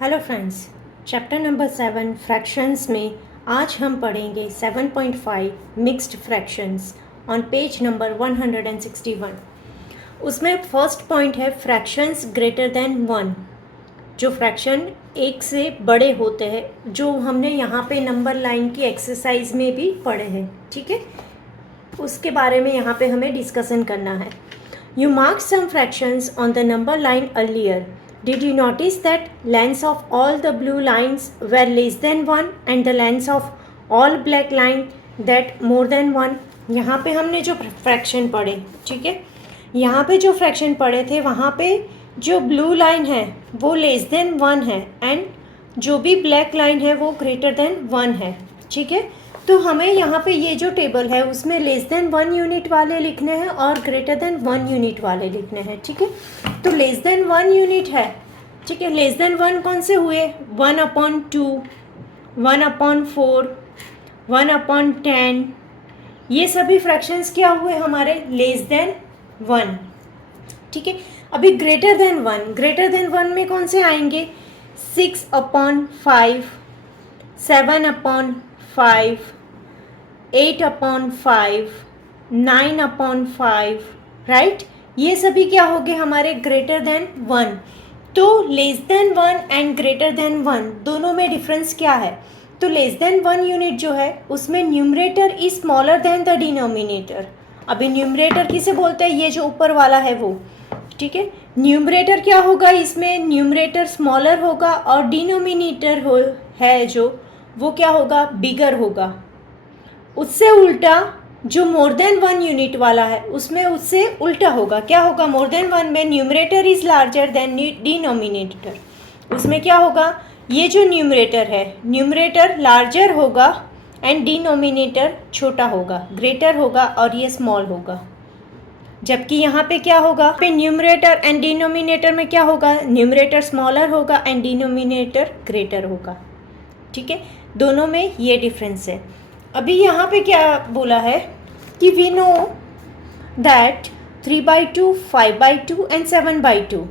Hello friends, chapter number 7 fractions में आज हम पढ़ेंगे 7.5 mixed fractions on page number 161। उसमें फर्स्ट पॉइंट है फ्रैक्शंस ग्रेटर देन 1, जो फ्रैक्शन एक से बड़े होते हैं, जो हमने यहाँ पे नंबर लाइन की एक्सरसाइज में भी पढ़े हैं। ठीक है, उसके बारे में यहाँ पे हमें डिस्कशन करना है। You mark some fractions on the number line earlier. Did you notice that lengths of all the blue lines were less than 1 and the lengths of all black line that more than 1? यहाँ पे हमने जो fraction पढ़े, ठीक है, यहाँ पे जो फ्रैक्शन पढ़े थे वहाँ पे जो ब्लू लाइन है वो लेस देन 1 है एंड जो भी ब्लैक लाइन है वो ग्रेटर देन 1 है। ठीक है, तो हमें यहाँ पे ये जो टेबल है उसमें लेस देन 1 यूनिट वाले लिखने हैं और ग्रेटर देन 1 यूनिट वाले लिखने हैं। ठीक है, तो लेस देन 1 यूनिट है। ठीक है, लेस देन 1 कौन से हुए? 1/2, 1/4, 1/10, ये सभी फ्रैक्शंस क्या हुए हमारे? Less than 1। ठीक है, अभी ग्रेटर देन 1 में कौन से आएंगे? 6/5, 7/5, 8/5, 9/5, राइट? ये सभी क्या हो गए हमारे? Greater than 1। तो less than 1 and greater than 1 दोनों में डिफरेंस क्या है? तो लेस देन 1 यूनिट जो है उसमें numerator is smaller than the denominator. अभी न्यूमरेटर किसे बोलते हैं? ये जो ऊपर वाला है वो। ठीक है, न्यूमरेटर क्या होगा इसमें? न्यूमरेटर स्मॉलर होगा और डिनोमिनेटर है जो वो क्या होगा? बिगर होगा। उससे उल्टा जो मोर देन 1 यूनिट वाला है उसमें उससे उल्टा होगा। क्या होगा? मोर देन 1 में numerator is larger than denominator. उसमें क्या होगा? ये जो न्यूमरेटर है, न्यूमरेटर लार्जर होगा एंड डिनोमिनेटर छोटा होगा, ग्रेटर होगा और ये स्मॉल होगा। जबकि यहाँ पे क्या होगा? पे न्यूमरेटर एंड डिनोमिनेटर में क्या होगा? न्यूमरेटर स्मॉलर होगा एंड डिनोमिनेटर ग्रेटर होगा। ठीक है, दोनों में ये डिफरेंस है। अभी यहाँ पे क्या बोला है कि we know that 3/2, 5/2 and 7/2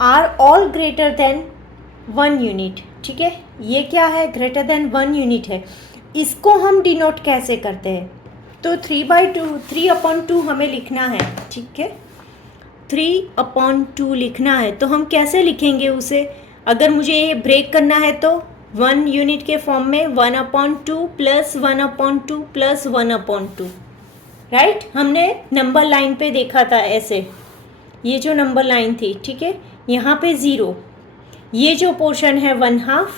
are all greater than 1 unit. ठीक है, ये क्या है? ग्रेटर देन 1 यूनिट है। इसको हम डिनोट कैसे करते हैं? तो 3/2 हमें लिखना है। ठीक है, 3/2 लिखना है तो हम कैसे लिखेंगे उसे? अगर मुझे ये ब्रेक करना है तो 1 यूनिट के फॉर्म में 1/2 प्लस 1/2 प्लस 1/2, राइट? हमने नंबर लाइन पे देखा था ऐसे, ये जो नंबर लाइन थी। ठीक है, यहाँ पे 0, ये जो पोर्शन है 1/2,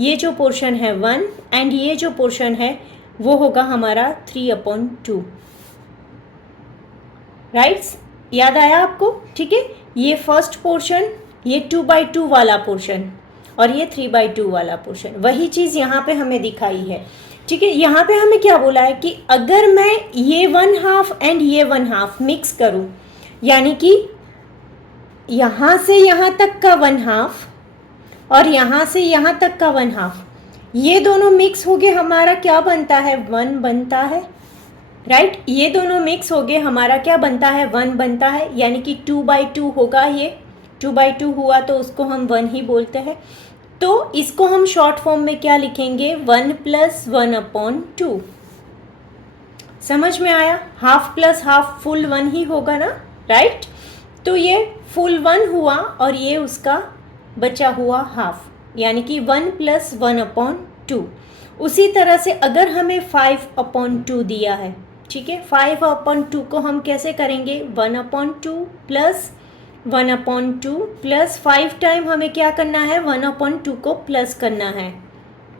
ये जो पोर्शन है 1 एंड ये जो पोर्शन है वो होगा हमारा 3/2, राइट्स? याद आया आपको? ठीक है, ये फर्स्ट पोर्शन, ये 2/2 वाला पोर्शन और ये 3/2 वाला पोर्शन, वही चीज़ यहाँ पे हमें दिखाई है। ठीक है, यहाँ पे हमें क्या बोला है कि अगर मैं ये 1/2 एंड ये 1/2 मिक्स करूँ, यानी कि यहाँ से यहाँ तक का 1/2 और यहाँ से यहाँ तक का 1/2, ये दोनों मिक्स हो गए, हमारा क्या बनता है? 1 बनता है, राइट? ये दोनों मिक्स हो गए, हमारा क्या बनता है? 1 बनता है, यानी कि 2/2 होगा। ये 2/2 हुआ तो उसको हम 1 ही बोलते हैं। तो इसको हम शॉर्ट फॉर्म में क्या लिखेंगे? 1 + 1/2। समझ में आया? हाफ प्लस हाफ फुल 1 ही होगा ना, राइट? तो ये फुल 1 हुआ और ये उसका बचा हुआ हाफ, यानी कि 1 + 1/2। उसी तरह से अगर हमें 5/2 दिया है, ठीक है, 5/2 को हम कैसे करेंगे? 1/2 प्लस 1/2 प्लस 5 टाइम हमें क्या करना है? 1/2 को प्लस करना है।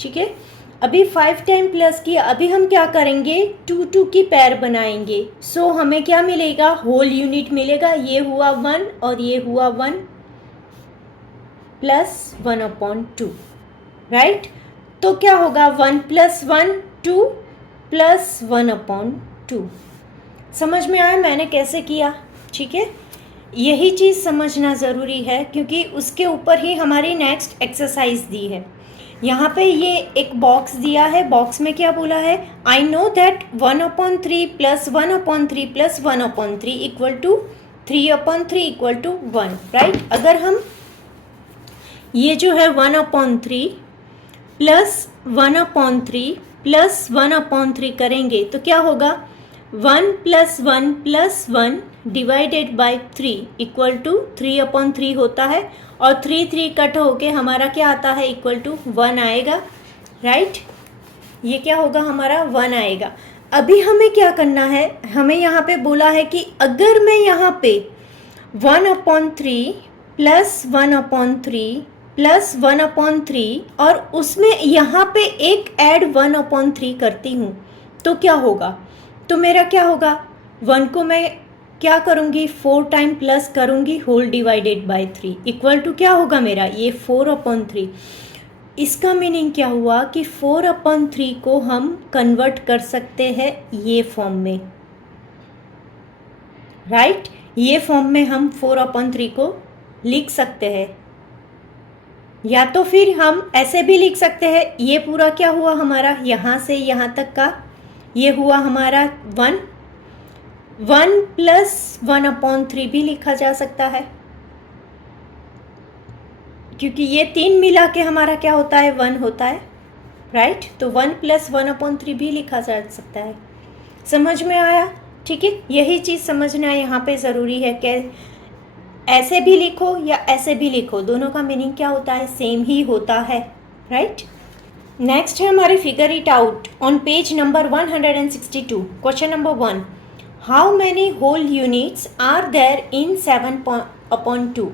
ठीक है, अभी 5 टाइम प्लस किया, अभी हम क्या करेंगे? 2 की पैर बनाएंगे। सो हमें क्या मिलेगा? होल यूनिट मिलेगा। ये हुआ 1 और ये हुआ 1 प्लस 1/2, राइट? तो क्या होगा? 1 + 1 2 प्लस 1/2। समझ में आया मैंने कैसे किया? ठीक है, यही चीज़ समझना ज़रूरी है क्योंकि उसके ऊपर ही हमारी नेक्स्ट एक्सरसाइज दी है। यहाँ पे ये एक बॉक्स दिया है, बॉक्स में क्या बोला है? I know that 1/3 + 1/3 + 1/3 = 3/3 equal to 1, right. अगर हम ये जो है 1/3 प्लस 1/3 प्लस 1/3 करेंगे तो क्या होगा, 1 + 1 + 1 डिवाइडेड बाय 3 इक्वल टू 3/3 होता है, और 3 कट होके हमारा क्या आता है, इक्वल टू 1 आएगा, राइट। ये क्या होगा, हमारा 1 आएगा। अभी हमें क्या करना है, हमें यहाँ पे बोला है कि अगर मैं यहाँ पे 1/3 प्लस 1/3 प्लस 1/3 और उसमें यहाँ पे एक ऐड 1/3 करती हूँ तो क्या होगा, तो मेरा क्या होगा, 1 को मैं क्या करूँगी, 4 टाइम प्लस करूँगी whole divided by 3 equal to क्या होगा मेरा, ये 4/3। इसका मीनिंग क्या हुआ कि 4/3 को हम कन्वर्ट कर सकते हैं ये फॉर्म में, राइट। ये फॉर्म में हम 4/3 को लिख सकते हैं, या तो फिर हम ऐसे भी लिख सकते हैं, ये पूरा क्या हुआ हमारा, यहाँ से यहाँ तक का ये हुआ हमारा 1 + 1/3 भी लिखा जा सकता है, क्योंकि ये 3 मिला के हमारा क्या होता है, 1 होता है, राइट। तो 1 + 1/3 भी लिखा जा सकता है। समझ में आया, ठीक है। यही चीज़ समझना यहाँ पे ज़रूरी है कि ऐसे भी लिखो या ऐसे भी लिखो, दोनों का मीनिंग क्या होता है, सेम ही होता है, राइट। नेक्स्ट है हमारे figure it out on page number 162। Question number 1, how many whole units are there in 7/2।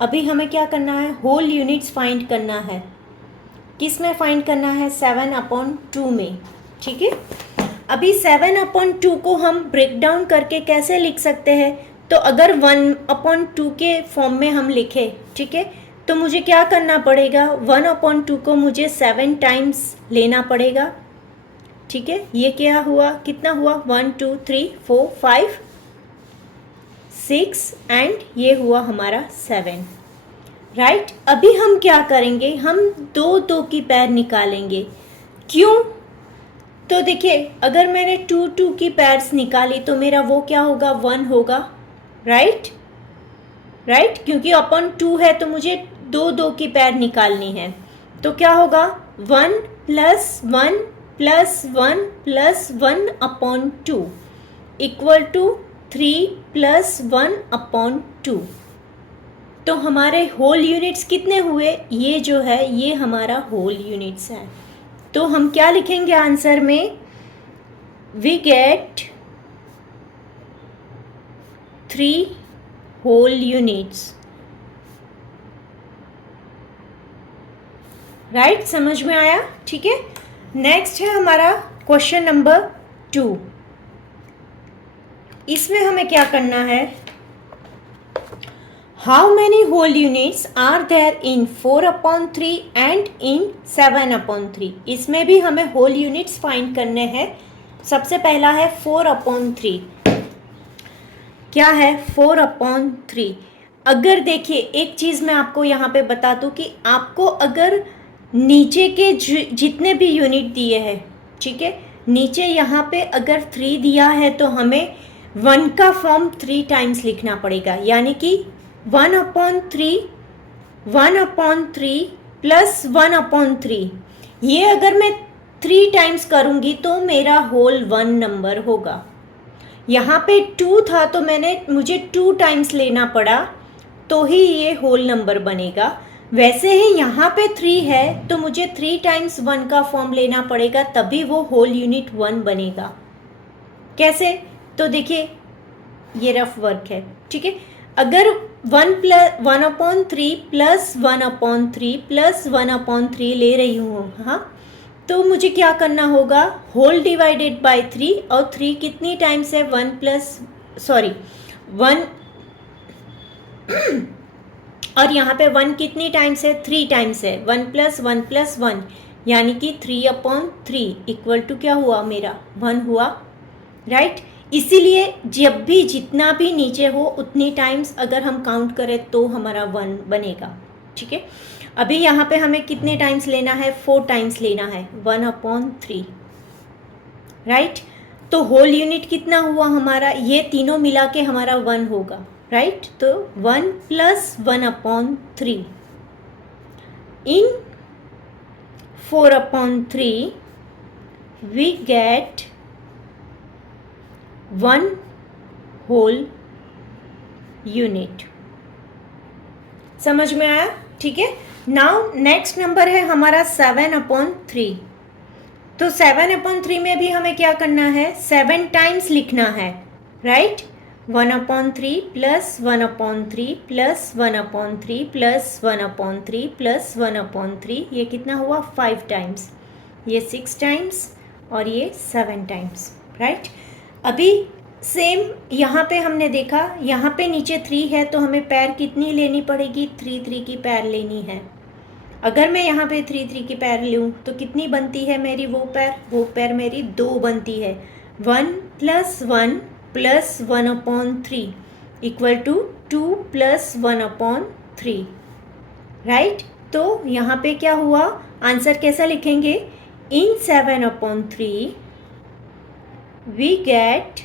अभी हमें क्या करना है, होल यूनिट्स फाइंड करना है। किस में फाइंड करना है, 7/2 में, ठीक है। अभी 7/2 को हम ब्रेक डाउन करके कैसे लिख सकते हैं, तो अगर 1/2 के फॉर्म में हम लिखें, ठीक है, तो मुझे क्या करना पड़ेगा, 1/2 को मुझे 7 टाइम्स लेना पड़ेगा, ठीक है। ये क्या हुआ, कितना हुआ, 1 2 3 4 5 6 एंड ये हुआ हमारा 7, राइट। अभी हम क्या करेंगे, हम 2 की पैर निकालेंगे। क्यों, तो देखिए अगर मैंने 2 की पैर्स निकाली तो मेरा वो क्या होगा, 1 होगा, राइट, क्योंकि अपन 2 है तो मुझे 2 की पैर निकालनी है, तो क्या होगा, 1 + 1 + 1 + 1/2 इक्वल टू 3 + 1/2। तो हमारे होल यूनिट्स कितने हुए, ये जो है ये हमारा होल यूनिट्स है। तो हम क्या लिखेंगे आंसर में, we get 3 whole units, right. समझ में आया, ठीक है। नेक्स्ट है हमारा क्वेश्चन नंबर 2। इसमें हमें क्या करना है, how many whole units are there in 4/3 and in 7/3। इसमें भी हमें होल यूनिट्स फाइंड करने हैं। सबसे पहला है 4/3। क्या है 4/3, अगर देखिए एक चीज़ मैं आपको यहाँ पे बता दूँ कि आपको अगर नीचे के जितने भी यूनिट दिए हैं, ठीक है, नीचे यहाँ पे अगर 3 दिया है तो हमें 1 का फॉर्म 3 टाइम्स लिखना पड़ेगा, यानी कि 1/3 प्लस 1/3। ये अगर मैं 3 टाइम्स करूँगी तो मेरा होल 1 नंबर होगा। यहाँ पे 2 था तो मुझे 2 टाइम्स लेना पड़ा तो ही ये होल नंबर बनेगा। वैसे ही यहाँ पे 3 है तो मुझे 3 टाइम्स 1 का फॉर्म लेना पड़ेगा, तभी वो होल यूनिट 1 बनेगा। कैसे, तो देखिए ये रफ वर्क है, ठीक है। अगर 1/3 प्लस 1/3 प्लस 1/3 ले रही हूँ, हाँ, तो मुझे क्या करना होगा, होल डिवाइडेड बाय 3, और 3 कितनी टाइम्स है, 1 और यहाँ पे 1 कितनी टाइम्स है, 3 टाइम्स है, 1 + 1 + 1 यानी कि 3/3 इक्वल टू क्या हुआ मेरा, 1 हुआ, राइट। इसीलिए जब भी जितना भी नीचे हो उतनी टाइम्स अगर हम काउंट करें तो हमारा 1 बनेगा, ठीक है। अभी यहाँ पे हमें कितने टाइम्स लेना है, 4 टाइम्स लेना है, 1/3, राइट। तो होल यूनिट कितना हुआ हमारा, ये तीनों मिला के हमारा 1 होगा, राइट। तो 1 + 1/3 इन 4/3 we get 1 होल यूनिट। समझ में आया? ठीक है। नाउ नेक्स्ट नंबर है हमारा 7/3। तो 7/3 में भी हमें क्या करना है, 7 टाइम्स लिखना है, राइट। 1/3 + 1/3 + 1/3 + 1/3 + 1/3, ये कितना हुआ, 5 टाइम्स, ये 6 टाइम्स और ये 7 टाइम्स, राइट। अभी सेम यहाँ पे हमने देखा, यहाँ पे नीचे 3 है तो हमें पैर कितनी लेनी पड़ेगी, 3 की पैर लेनी है। अगर मैं यहाँ पे 3 की पैर लूँ तो कितनी बनती है मेरी वो पैर मेरी 2 बनती है। 1 + 1 + 1/3 = 2 + 1/3, राइट। तो यहाँ पे क्या हुआ, आंसर कैसा लिखेंगे, in 7/3 we get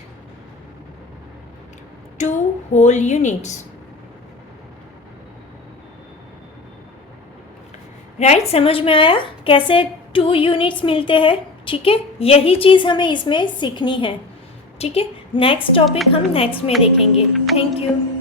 2 whole units, right. समझ में आया कैसे 2 यूनिट्स मिलते हैं? ठीक है, यही चीज़ हमें इसमें सीखनी है। ठीक है, नेक्स्ट टॉपिक हम नेक्स्ट में देखेंगे। Thank you.